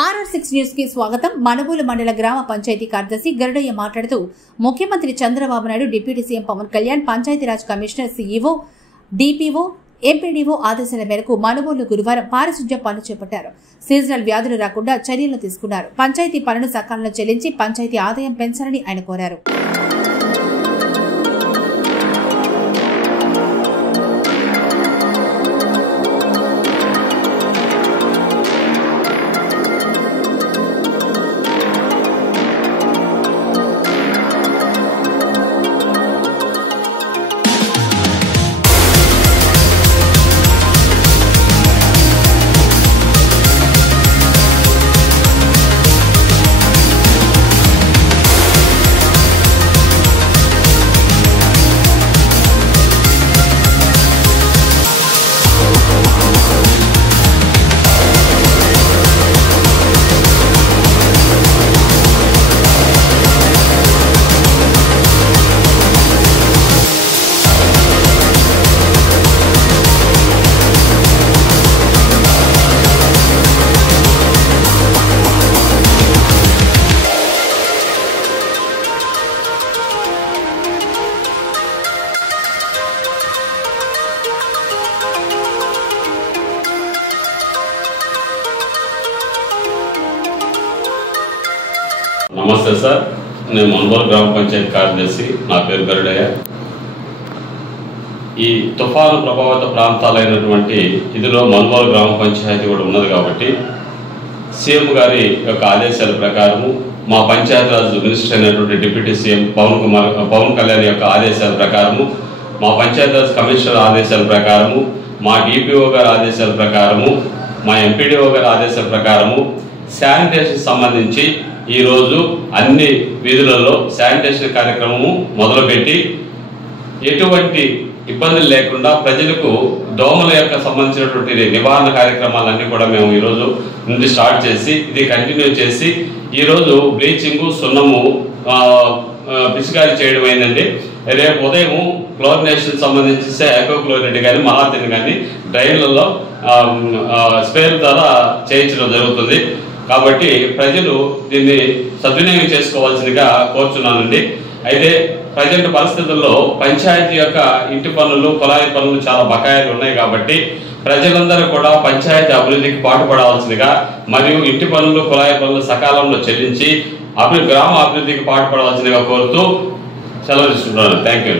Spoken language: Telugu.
RR6 న్యూస్ కి స్వాగతం. మనుబోలు మండల గ్రామ పంచాయతీ కార్యదర్శి గరుడయ్య మాట్లాడుతూ ముఖ్యమంత్రి Chandrababu Naidu, deputy CM Pawan Kalyan, Panchayati Raj commissioner, CEO, DPO, MPDO ఆదేశాల మేరకు మనుబోలు గురువారం పారిశుధ్య పనులు చేపట్టారు. సీజనల్ వ్యాధులు రాకుండా చర్యలు తీసుకున్నారు. పంచాయతీ పనులు సకాలంలో చెల్లించి పంచాయతీ ఆదాయం పెంచాలని ఆయన కోరారు. నమస్తే సార్, నేను మనుబోలు గ్రామ పంచాయతీ కార్యదర్శి. నా పేరు గరుడయ్య. ఈ తుఫాను ప్రభావిత ప్రాంతాలైనటువంటి ఇదిలో మనుబోలు గ్రామ పంచాయతీ కూడా ఉన్నది కాబట్టి సీఎం గారి యొక్క ఆదేశాల ప్రకారము, మా పంచాయతీరాజ్ మినిస్టర్ అయినటువంటి డిప్యూటీ సీఎం పవన్ కళ్యాణ్ యొక్క ఆదేశాల ప్రకారము, మా పంచాయతీరాజ్ కమిషనర్ ఆదేశాల ప్రకారము, మా డిపిఓ గారి ఆదేశాల ప్రకారము, మా ఎంపీడీఓ గారి ఆదేశాల ప్రకారము శానిటేషన్ సంబంధించి ఈరోజు అన్ని వీధులలో శానిటేషన్ కార్యక్రమము మొదలుపెట్టి ఎటువంటి ఇబ్బందులు లేకుండా ప్రజలకు దోమల యొక్క సంబంధించినటువంటి నివారణ కార్యక్రమాలన్నీ కూడా మేము ఈరోజు నుండి స్టార్ట్ చేసి ఇది కంటిన్యూ చేసి ఈరోజు బ్లీచింగు, సున్నము పిచికారీ చేయడం అయిందండి. రేపు ఉదయం క్లోరినేషన్ సంబంధించి ఎకోక్లోరినేట్ కానీ మలాతిన్ కానీ డ్రైన్లలో స్ప్రేల ద్వారా చేయించడం జరుగుతుంది. కాబట్టి ప్రజలు దీన్ని సద్వినియోగం చేసుకోవాల్సిందిగా కోరుచున్నానండి. అయితే ప్రజెంట్ పరిస్థితుల్లో పంచాయతీ యొక్క ఇంటి పనులు, కుళాయి పనులు చాలా బకాయిలు ఉన్నాయి కాబట్టి ప్రజలందరూ కూడా పంచాయతీ అభివృద్ధికి పాటుపడవలసిందిగా మరియు ఇంటి పనులు, కుళాయి పనులు సకాలంలో చెల్లించి గ్రామ అభివృద్ధికి పాటుపడవలసిందిగా కోరుతూ సెలవు తీసుకుంటున్నాను. Thank you.